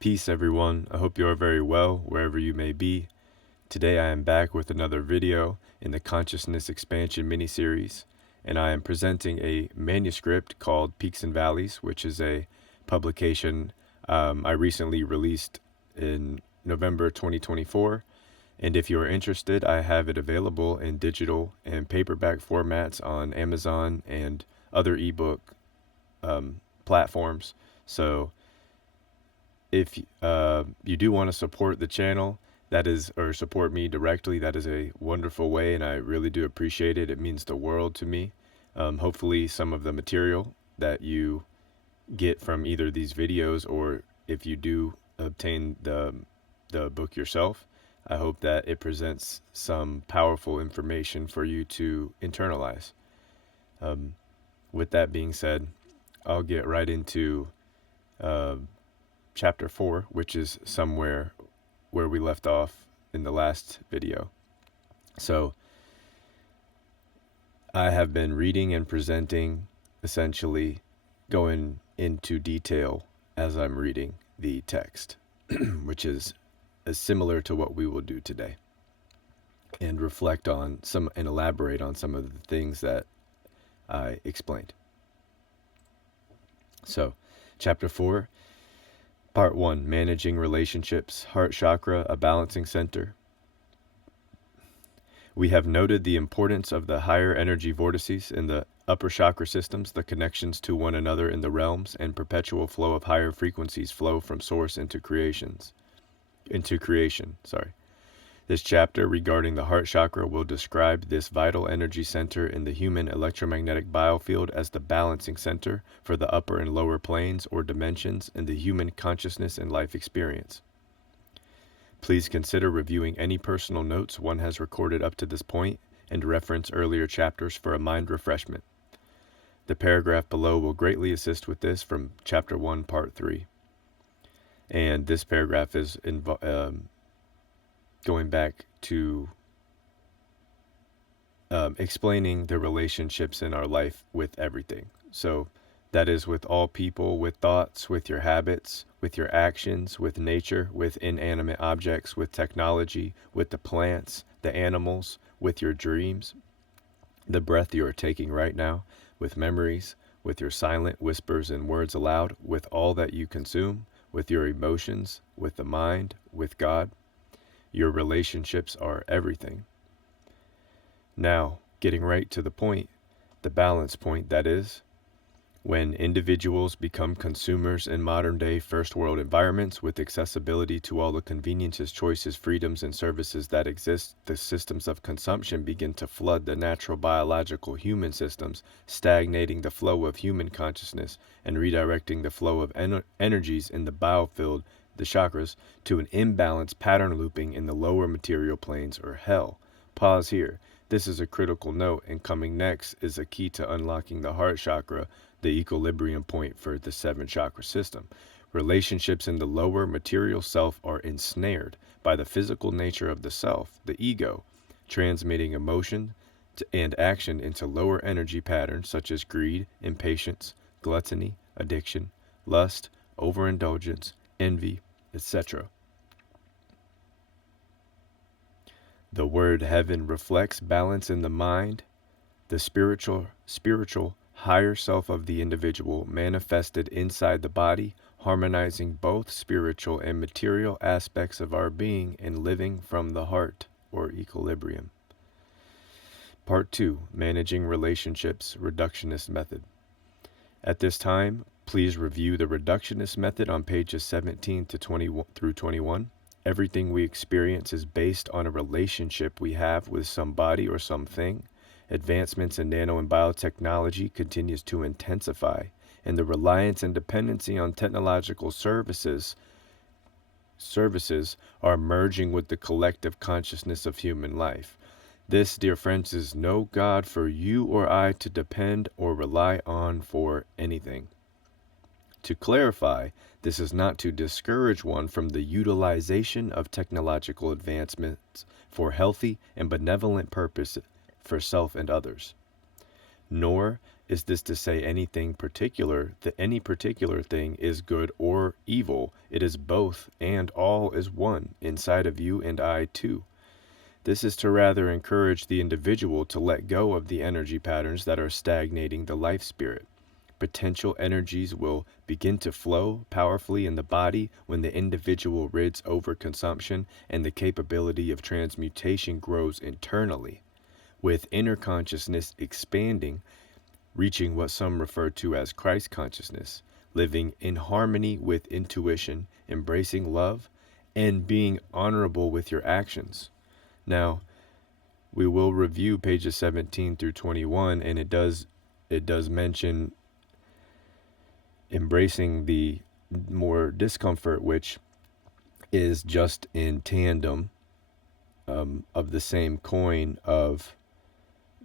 Peace, everyone. I hope you are very well wherever you may be. Today I am back with another video in the Consciousness Expansion mini-series, and I am presenting a manuscript called Peaks and Valleys, which is a publication I recently released in November 2024. And if you are interested, I have it available in digital and paperback formats on Amazon and other ebook platforms. So if you do want to support the channel, or support me directly, that is a wonderful way, and I really do appreciate it. It means the world to me. Hopefully some of the material that you get from either these videos, or if you do obtain the book yourself, I hope that it presents some powerful information for you to internalize. With that being said, I'll get right into chapter 4, which is somewhere where we left off in the last video. So I have been reading and presenting, essentially going into detail as I'm reading the text, which is similar to what we will do today, and reflect on some and elaborate on some of the things that I explained. So, chapter 4, Part 1, Managing Relationships, Heart Chakra, a Balancing Center. We have noted the importance of the higher energy vortices in the upper chakra systems, the connections to one another in the realms, and perpetual flow of higher frequencies flow from source into creation. This chapter regarding the heart chakra will describe this vital energy center in the human electromagnetic biofield as the balancing center for the upper and lower planes or dimensions in the human consciousness and life experience. Please consider reviewing any personal notes one has recorded up to this point and reference earlier chapters for a mind refreshment. The paragraph below will greatly assist with this from Chapter 1, Part 3. And this paragraph is going back to explaining the relationships in our life with everything. So that is with all people, with thoughts, with your habits, with your actions, with nature, with inanimate objects, with technology, with the plants, the animals, with your dreams, the breath you are taking right now, with memories, with your silent whispers and words aloud, with all that you consume, with your emotions, with the mind, with God. Your relationships are everything. Now, getting right to the point, the balance point, that is, when individuals become consumers in modern-day first-world environments with accessibility to all the conveniences, choices, freedoms, and services that exist, the systems of consumption begin to flood the natural biological human systems, stagnating the flow of human consciousness and redirecting the flow of energies in the biofield, the chakras, to an imbalanced pattern looping in the lower material planes, or hell. Pause here. This is a critical note, and coming next is a key to unlocking the heart chakra, the equilibrium point for the 7-chakra system. Relationships in the lower material self are ensnared by the physical nature of the self, the ego, transmitting emotion and action into lower energy patterns such as greed, impatience, gluttony, addiction, lust, overindulgence, envy, etc. The word heaven reflects balance in the mind, the spiritual higher self of the individual manifested inside the body, harmonizing both spiritual and material aspects of our being and living from the heart, or equilibrium. Part 2, Managing Relationships, Reductionist Method. At this time, please review the reductionist method on pages 17 to 20 through 21. Everything we experience is based on a relationship we have with somebody or something. Advancements in nano and biotechnology continues to intensify, and the reliance and dependency on technological services are merging with the collective consciousness of human life. This, dear friends, is no God for you or I to depend or rely on for anything. To clarify, this is not to discourage one from the utilization of technological advancements for healthy and benevolent purposes for self and others. Nor is this to say anything particular, that any particular thing is good or evil. It is both, and all is one inside of you and I too. This is to rather encourage the individual to let go of the energy patterns that are stagnating the life spirit. Potential energies will begin to flow powerfully in the body when the individual rids overconsumption and the capability of transmutation grows internally, with inner consciousness expanding, reaching what some refer to as Christ consciousness, living in harmony with intuition, embracing love, and being honorable with your actions. Now, we will review pages 17 through 21, and it does mention embracing the more discomfort, which is just in tandem of the same coin of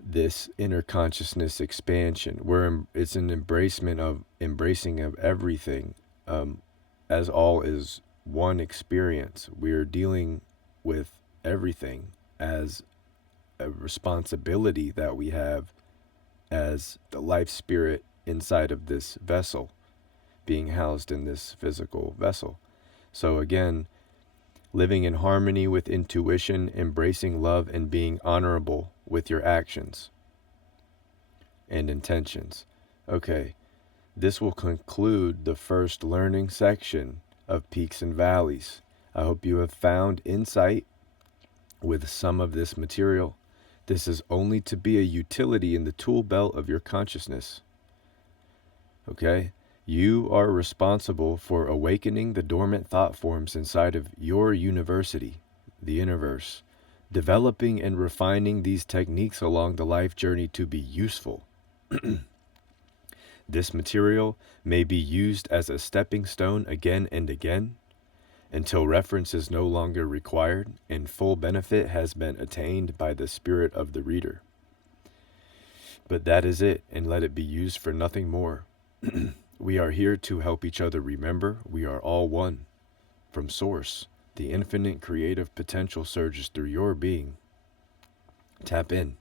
this inner consciousness expansion, where it's an embracing of everything, as all is one experience. We are dealing with everything as a responsibility that we have as the life spirit inside of this vessel, being housed in this physical vessel. So again, living in harmony with intuition, embracing love, and being honorable with your actions and intentions. Okay, this will conclude the first learning section of Peaks and Valleys. I hope you have found insight with some of this material. This is only to be a utility in the tool belt of your consciousness. Okay? You are responsible for awakening the dormant thought forms inside of your university, the universe, developing and refining these techniques along the life journey to be useful. This material may be used as a stepping stone again and again until reference is no longer required and full benefit has been attained by the spirit of the reader. But that is it, and let it be used for nothing more. We are here to help each other remember we are all one. From Source, the infinite creative potential surges through your being. Tap in.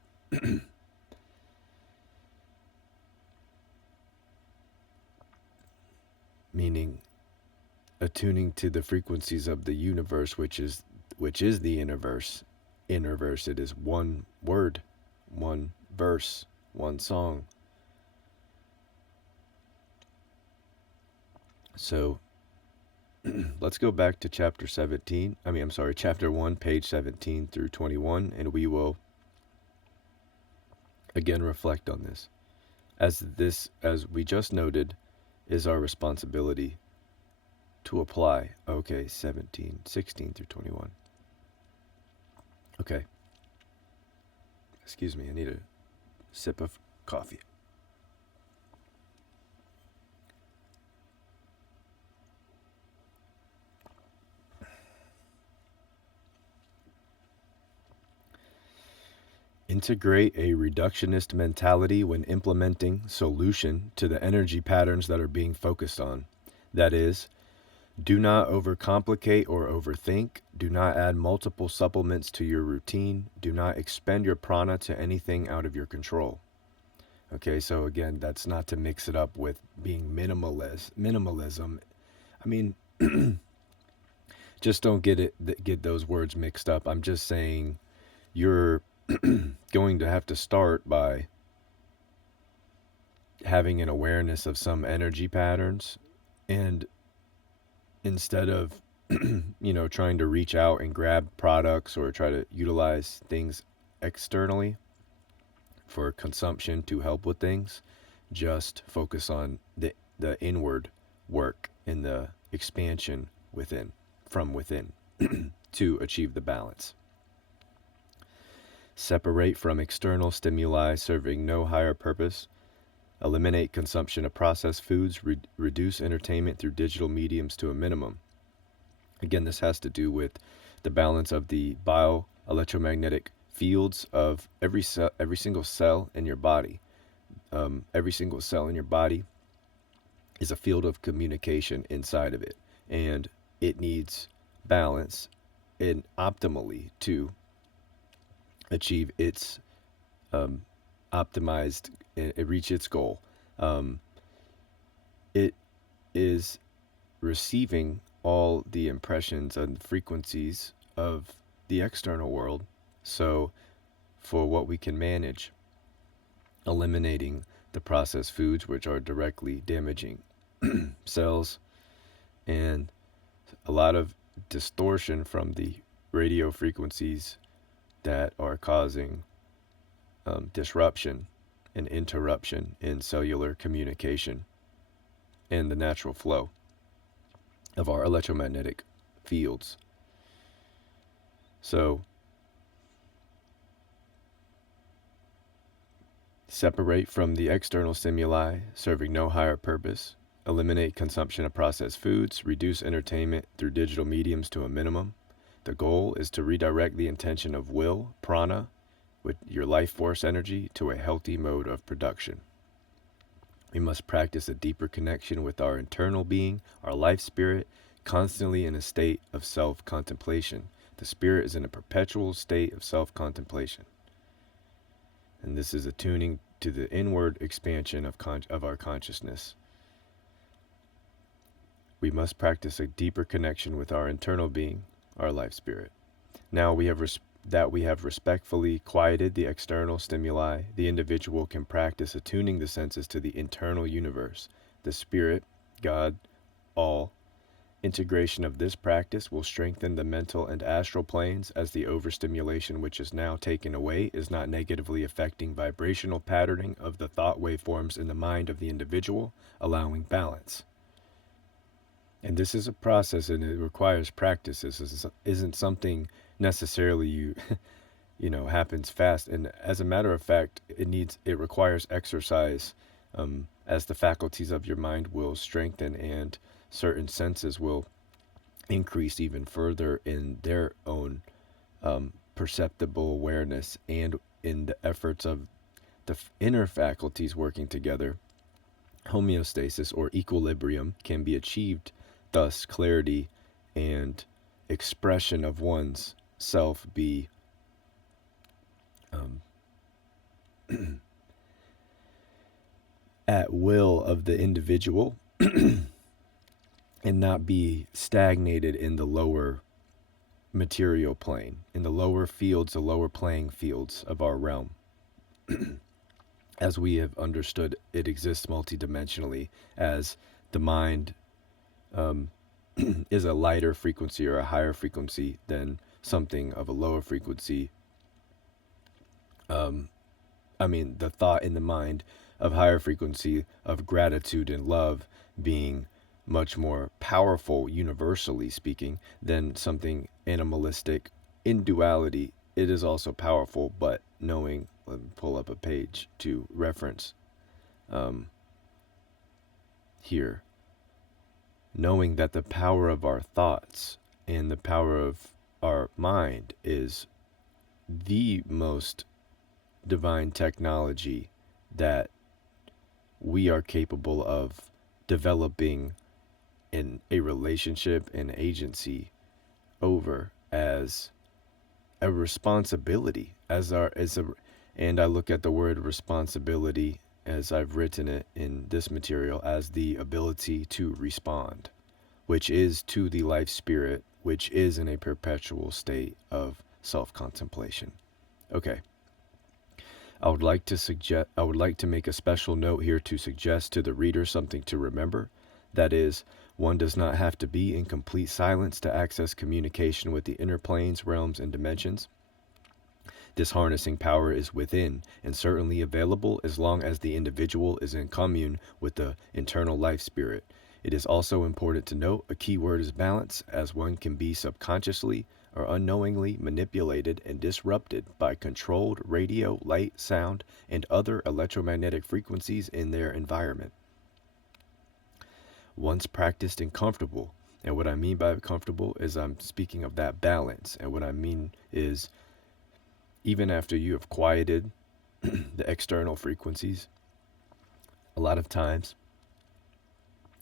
Meaning attuning to the frequencies of the universe, which is the innerverse. Innerverse, it is one word, one verse, one song. So let's go back to chapter 1, page 17 through 21, and we will again reflect on this. As we just noted, is our responsibility to apply. Okay, 16 through 21. Okay. Excuse me, I need a sip of coffee. Integrate a reductionist mentality when implementing solution to the energy patterns that are being focused on. That is, do not overcomplicate or overthink. Do not add multiple supplements to your routine. Do not expend your prana to anything out of your control. Okay, so again, that's not to mix it up with being minimalism. I mean, just don't get those words mixed up. I'm just saying you're going to have to start by having an awareness of some energy patterns, and instead of trying to reach out and grab products or try to utilize things externally for consumption to help with things, just focus on the inward work and the expansion from within to achieve the balance. Separate from external stimuli serving no higher purpose. Eliminate consumption of processed foods. Reduce entertainment through digital mediums to a minimum. Again, this has to do with the balance of the bioelectromagnetic fields of every single cell in your body. Every single cell in your body is a field of communication inside of it, and it needs balance and optimally to achieve its optimized it reach its goal. Um, it is receiving all the impressions and frequencies of the external world. So, for what we can manage, eliminating the processed foods which are directly damaging cells, and a lot of distortion from the radio frequencies that are causing disruption and interruption in cellular communication and the natural flow of our electromagnetic fields. So, separate from the external stimuli serving no higher purpose. Eliminate consumption of processed foods. Reduce entertainment through digital mediums to a minimum. The goal is to redirect the intention of will, prana, with your life force energy to a healthy mode of production. We must practice a deeper connection with our internal being, our life spirit, constantly in a state of self-contemplation. The spirit is in a perpetual state of self-contemplation. And this is attuning to the inward expansion of our consciousness. We must practice a deeper connection with our internal being, our life spirit. Now we have respectfully quieted the external stimuli, the individual can practice attuning the senses to the internal universe, the spirit, God, all. Integration of this practice will strengthen the mental and astral planes, as the overstimulation which is now taken away is not negatively affecting vibrational patterning of the thought waveforms in the mind of the individual, allowing balance. And this is a process, and it requires practice. This isn't something necessarily happens fast. And as a matter of fact, it requires exercise, as the faculties of your mind will strengthen and certain senses will increase even further in their own perceptible awareness, and in the efforts of the inner faculties working together, homeostasis or equilibrium can be achieved. Thus, clarity and expression of one's self be at will of the individual and not be stagnated in the lower material plane, in the lower fields, the lower playing fields of our realm. As we have understood, it exists multidimensionally, as the mind is a lighter frequency or a higher frequency than something of a lower frequency. The thought in the mind of higher frequency of gratitude and love being much more powerful, universally speaking, than something animalistic. In duality, it is also powerful, but knowing, let me pull up a page to reference here. Knowing that the power of our thoughts and the power of our mind is the most divine technology that we are capable of developing in a relationship and agency over, as a responsibility, and I look at the word responsibility, as I've written it in this material, as the ability to respond, which is to the life spirit, which is in a perpetual state of self-contemplation. Okay. I would like to make a special note here to suggest to the reader something to remember. That is, one does not have to be in complete silence to access communication with the inner planes, realms, and dimensions. This harnessing power is within and certainly available as long as the individual is in commune with the internal life spirit. It is also important to note a key word is balance, as one can be subconsciously or unknowingly manipulated and disrupted by controlled radio, light, sound, and other electromagnetic frequencies in their environment. Once practiced and comfortable, and what I mean by comfortable is I'm speaking of that balance, and what I mean is even after you have quieted the external frequencies, a lot of times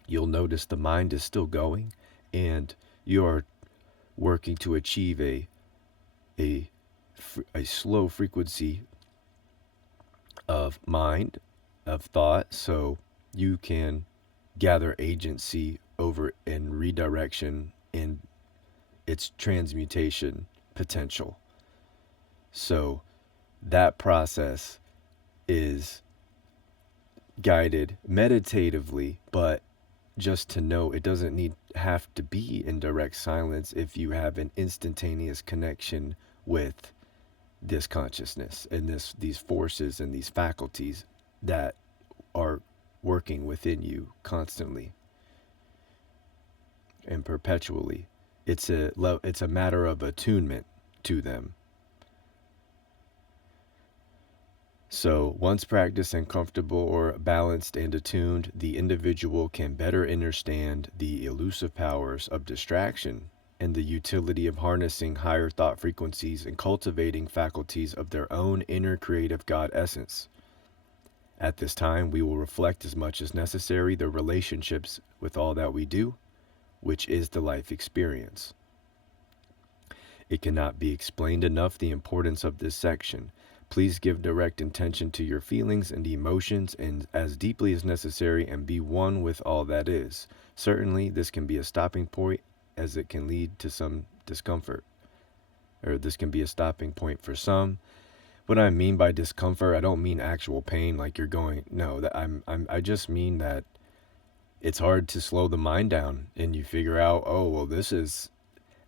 you'll notice the mind is still going, and you are working to achieve a slow frequency of mind of thought, so you can gather agency over and redirection in its transmutation potential. So that process is guided meditatively, but just to know it doesn't have to be in direct silence if you have an instantaneous connection with this consciousness and these forces and these faculties that are working within you constantly and perpetually. It's a matter of attunement to them. So, once practiced and comfortable or balanced and attuned, the individual can better understand the elusive powers of distraction and the utility of harnessing higher thought frequencies and cultivating faculties of their own inner creative God essence. At this time, we will reflect as much as necessary the relationships with all that we do, which is the life experience. It cannot be explained enough the importance of this section. Please give direct attention to your feelings and emotions and as deeply as necessary and be one with all that is. Certainly, this can be a stopping point as it can lead to some discomfort. Or this can be a stopping point for some. What I mean by discomfort, I don't mean actual pain like you're going, no, that I just mean that it's hard to slow the mind down and you figure out, oh, well, this is,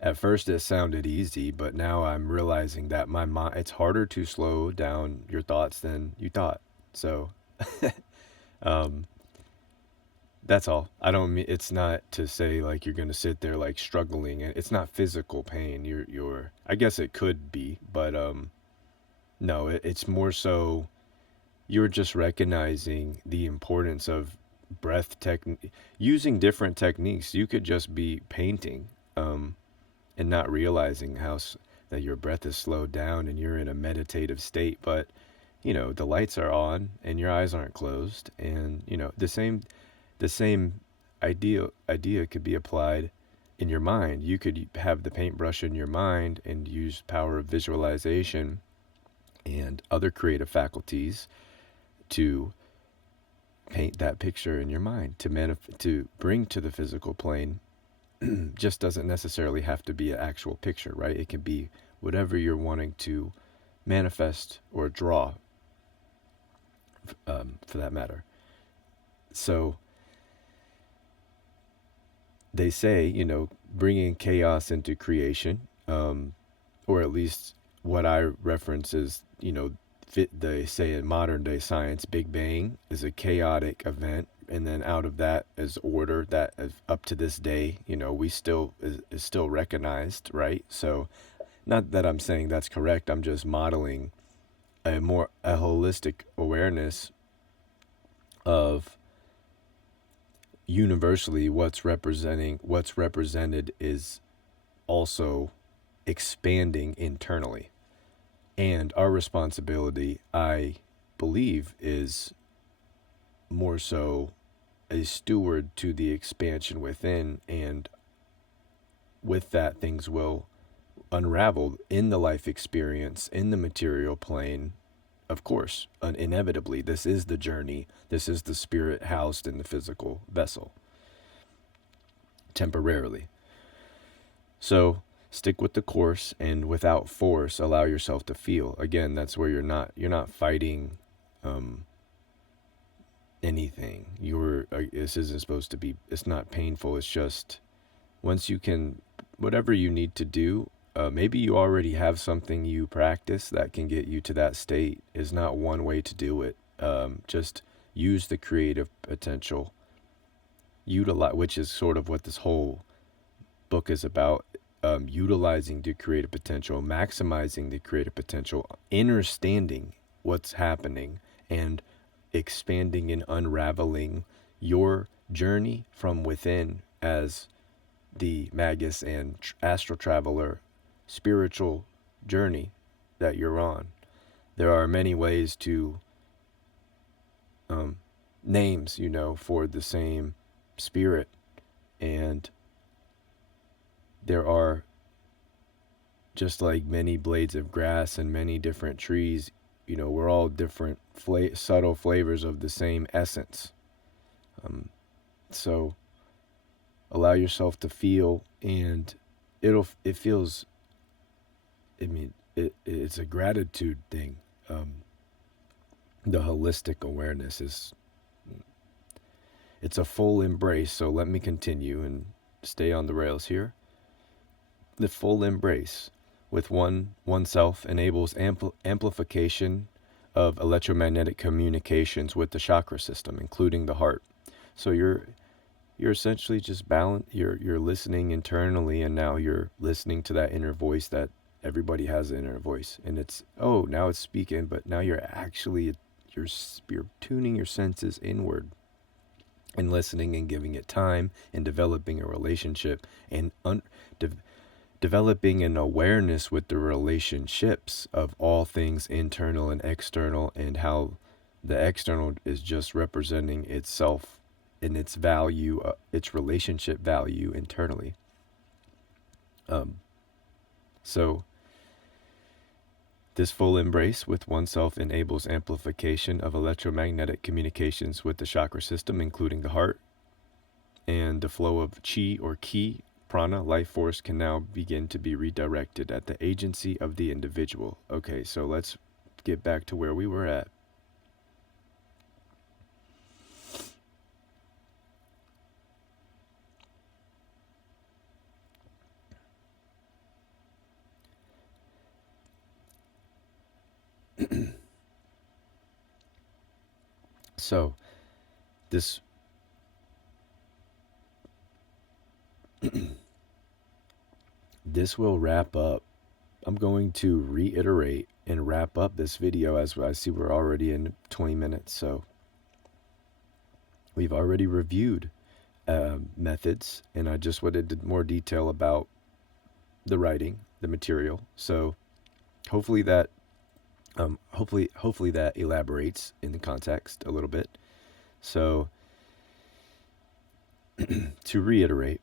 at first it sounded easy, but now I'm realizing that my mind, it's harder to slow down your thoughts than you thought. So um, that's all. I don't mean, it's not to say like you're going to sit there like struggling, and it's not physical pain. I guess it could be, but no, it's more so you're just recognizing the importance of breath technique, using different techniques. You could just be painting, and not realizing that your breath is slowed down and you're in a meditative state, but the lights are on and your eyes aren't closed, and the same idea could be applied in your mind. You could have the paintbrush in your mind and use power of visualization and other creative faculties to paint that picture in your mind, to bring to the physical plane. Just doesn't necessarily have to be an actual picture, right? It can be whatever you're wanting to manifest or draw, for that matter. So they say, bringing chaos into creation, or at least what I reference is, they say in modern day science, Big Bang is a chaotic event, and then out of that is order that is up to this day, we still is still recognized, right? So, not that I'm saying that's correct. I'm just modeling a holistic awareness of universally what's represented is also expanding internally. And our responsibility, I believe, is more so a steward to the expansion within, and with that, things will unravel in the life experience, in the material plane. Of course, inevitably, this is the journey. This is the spirit housed in the physical vessel, temporarily. So stick with the course, and without force, allow yourself to feel. Again, that's where you're not fighting anything. This isn't supposed to be. It's not painful. It's just once you can, whatever you need to do. Maybe you already have something you practice that can get you to that state. Is not one way to do it. Just use the creative potential. Utilize, which is sort of what this whole book is about. Utilizing the creative potential, maximizing the creative potential, understanding what's happening, and expanding and unraveling your journey from within as the Magus and astral traveler spiritual journey that you're on. There are many ways to names, for the same spirit, and there are, just like many blades of grass and many different trees, we're all different subtle flavors of the same essence. So allow yourself to feel, and it feels, it's a gratitude thing. The holistic awareness it's a full embrace. So let me continue and stay on the rails here. The full embrace with oneself enables amplification of electromagnetic communications with the chakra system, including the heart. So you're essentially just you're listening internally, and now you're listening to that inner voice that everybody has an inner voice, and now it's speaking, but now you're tuning your senses inward and listening and giving it time and developing a relationship and developing an awareness with the relationships of all things internal and external, and how the external is just representing itself and its value, its relationship value internally. So this full embrace with oneself enables amplification of electromagnetic communications with the chakra system, including the heart, and the flow of chi or ki, prana, life force, can now begin to be redirected at the agency of the individual. Okay, so let's get back to where we were at. So this this will wrap up. I'm going to reiterate and wrap up this video, as I see we're already in 20 minutes. So we've already reviewed methods, and I just went into more detail about the writing, the material. So hopefully that elaborates in the context a little bit. So to reiterate,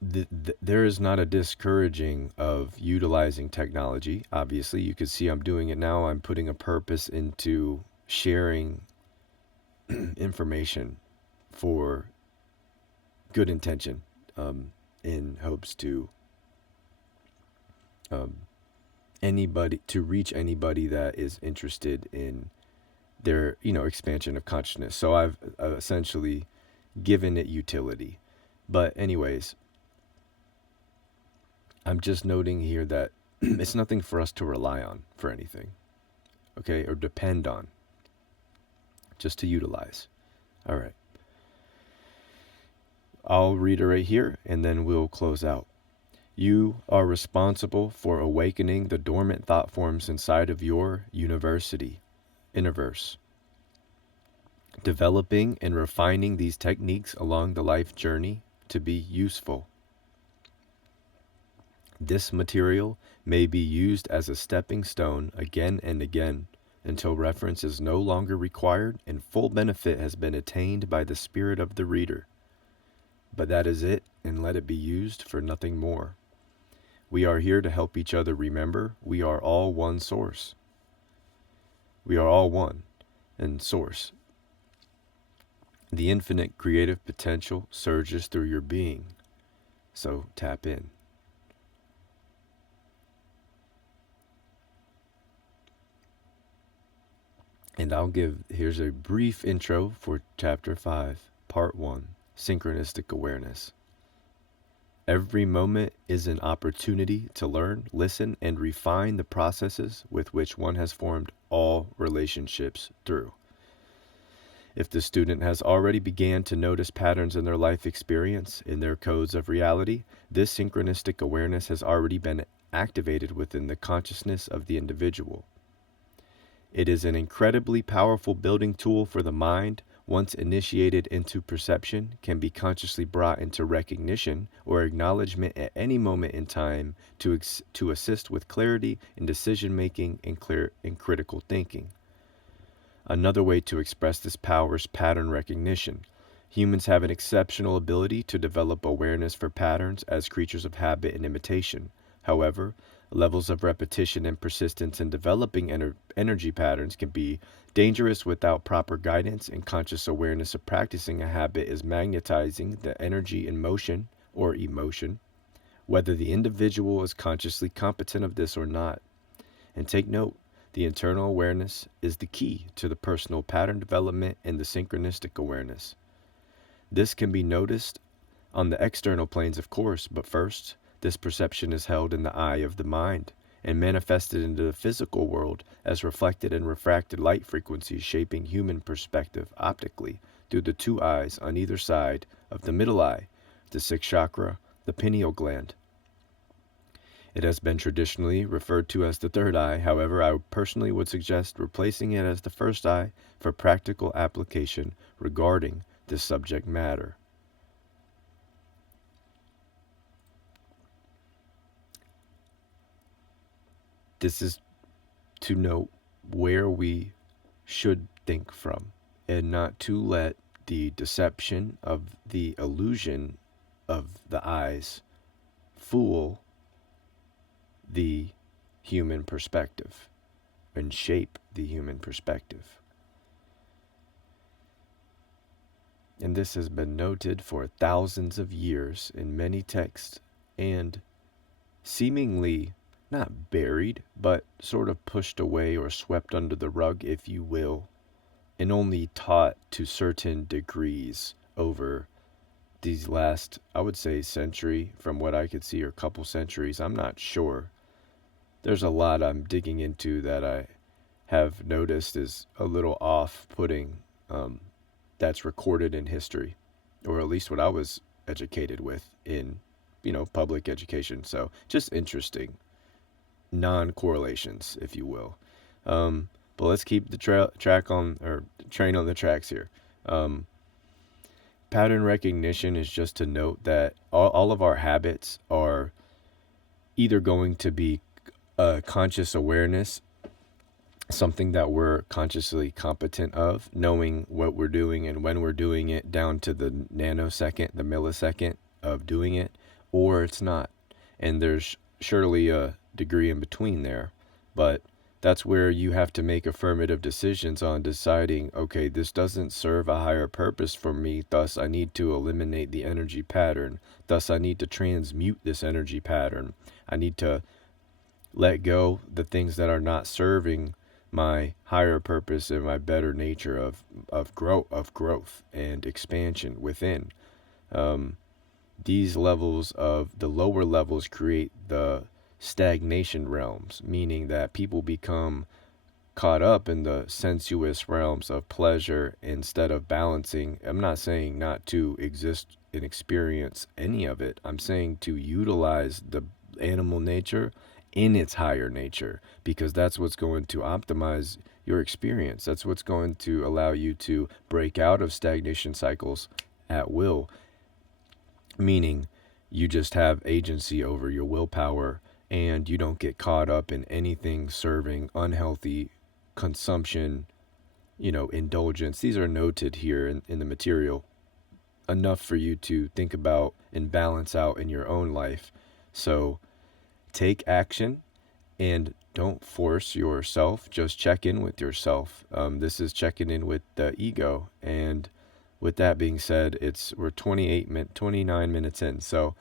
there is not a discouraging of utilizing technology. Obviously, you can see I'm doing it now. I'm putting a purpose into sharing information for good intention, in hopes to reach anybody that is interested in their expansion of consciousness. So I've essentially given it utility. But anyways, I'm just noting here that it's nothing for us to rely on for anything, okay, or depend on, just to utilize. All right. I'll reiterate here, and then we'll close out. You are responsible for awakening the dormant thought forms inside of your universe. Developing and refining these techniques along the life journey to be useful. This material may be used as a stepping stone again and again until reference is no longer required and full benefit has been attained by the spirit of the reader. But that is it, and let it be used for nothing more. We are here to help each other remember we are all one source. We are all one and source. The infinite creative potential surges through your being. So tap in. And here's a brief intro for Chapter 5, Part 1, Synchronistic Awareness. Every moment is an opportunity to learn, listen, and refine the processes with which one has formed all relationships through. If the student has already began to notice patterns in their life experience, in their codes of reality, this synchronistic awareness has already been activated within the consciousness of the individual. It is an incredibly powerful building tool for the mind. Once initiated into perception, can be consciously brought into recognition or acknowledgement at any moment in time to assist with clarity in decision-making and critical thinking. Another way to express this power is pattern recognition. Humans have an exceptional ability to develop awareness for patterns as creatures of habit and imitation. However, Levels of repetition and persistence in developing energy patterns can be dangerous without proper guidance, and conscious awareness of practicing a habit is magnetizing the energy in motion or emotion, whether the individual is consciously competent of this or not. And take note, the internal awareness is the key to the personal pattern development and the synchronistic awareness. This can be noticed on the external planes, of course, but first, this perception is held in the eye of the mind and manifested into the physical world as reflected and refracted light frequencies, shaping human perspective optically through the two eyes on either side of the middle eye, the sixth chakra, the pineal gland. It has been traditionally referred to as the third eye. However, I personally would suggest replacing it as the first eye for practical application regarding this subject matter. This is to note where we should think from and not to let the deception of the illusion of the eyes fool the human perspective and shape the human perspective. And this has been noted for thousands of years in many texts and seemingly not buried, but sort of pushed away or swept under the rug, if you will, and only taught to certain degrees over these last, I would say, century, from what I could see, or couple centuries. I'm not sure. There's a lot I'm digging into that I have noticed is a little off-putting, that's recorded in history, or at least what I was educated with in, public education. So just interesting non-correlations, if you will. But let's keep the train on the tracks here. Pattern recognition is just to note that all of our habits are either going to be conscious awareness, something that we're consciously competent of, knowing what we're doing and when we're doing it down to the nanosecond, the millisecond of doing it, or it's not. And there's surely a degree in between there, but that's where you have to make affirmative decisions on deciding, okay, this doesn't serve a higher purpose for me, thus I need to eliminate the energy pattern, thus I need to transmute this energy pattern, I need to let go the things that are not serving my higher purpose and my better nature of growth and expansion within. These levels of the lower levels create the stagnation realms, meaning that people become caught up in the sensuous realms of pleasure instead of balancing. I'm not saying not to exist and experience any of it. I'm saying to utilize the animal nature in its higher nature, because that's what's going to optimize your experience. That's what's going to allow you to break out of stagnation cycles at will, meaning you just have agency over your willpower and you don't get caught up in anything serving unhealthy consumption, indulgence. These are noted here in the material, enough for you to think about and balance out in your own life. So take action and don't force yourself. Just check in with yourself. This is checking in with the ego. And with that being said, we're 29 minutes in. So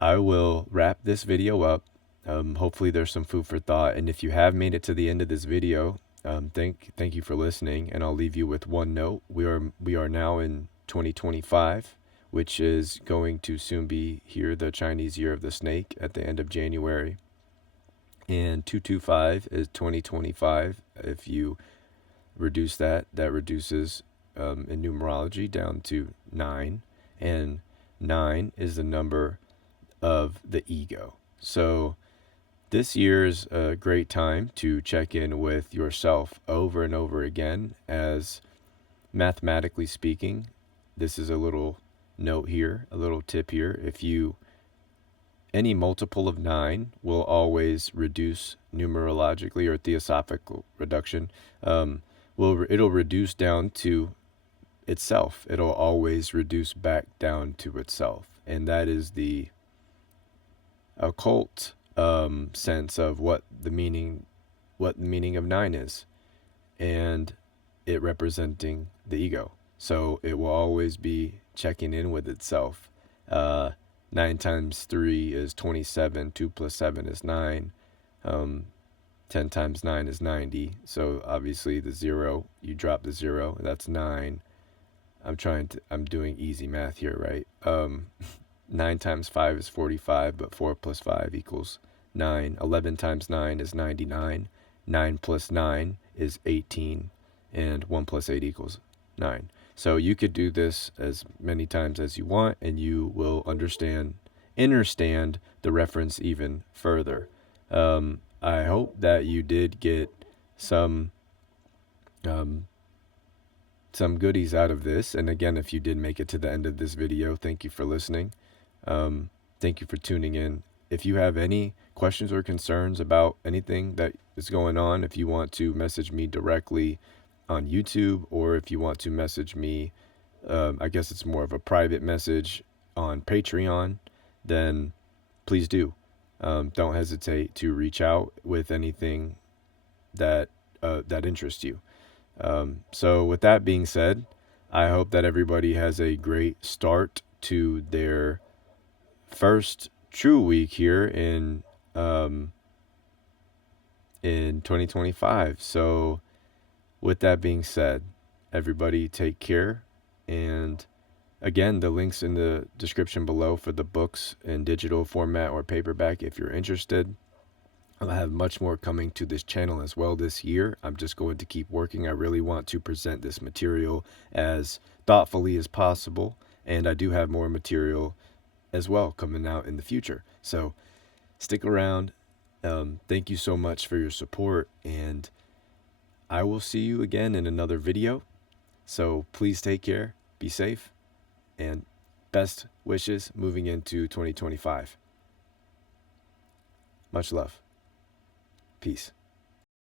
I will wrap this video up. Hopefully there's some food for thought. And if you have made it to the end of this video, thank you for listening. And I'll leave you with one note. We are now in 2025, which is going to soon be here, the Chinese Year of the Snake, at the end of January. And 225 is 2025. If you reduce that reduces in numerology down to 9. And 9 is the number of the ego. So this year is a great time to check in with yourself over and over again, as mathematically speaking, this is a little note here, a little tip here. Any multiple of 9 will always reduce numerologically, or theosophical reduction. It'll reduce down to itself. It'll always reduce back down to itself. And that is the occult sense of what the meaning of nine is, and it representing the ego. So it will always be checking in with itself. 9 times 3 is 27. 2 plus 7 is 9. 10 times 9 is 90. So obviously the 0, you drop the 0, that's 9. I'm doing easy math here, right? 9 times 5 is 45, but 4 plus 5 equals 9. 11 times 9 is 99. 9 plus 9 is 18. And 1 plus 8 equals 9. So you could do this as many times as you want, and you will understand the reference even further. I hope that you did get some goodies out of this. And again, if you did make it to the end of this video, thank you for listening. Thank you for tuning in. If you have any questions or concerns about anything that is going on, if you want to message me directly on YouTube, or if you want to message me, I guess it's more of a private message on Patreon, then please do. Don't hesitate to reach out with anything that interests you. So with that being said, I hope that everybody has a great start to their first true week here in 2025. So with that being said, everybody take care. And again, the links in the description below for the books in digital format or paperback if you're interested. I'll have much more coming to this channel as well this year. I'm just going to keep working. I really want to present this material as thoughtfully as possible. And I do have more material as well coming out in the future. So stick around. Thank you so much for your support. And I will see you again in another video. So please take care, be safe, and best wishes moving into 2025. Much love. Peace.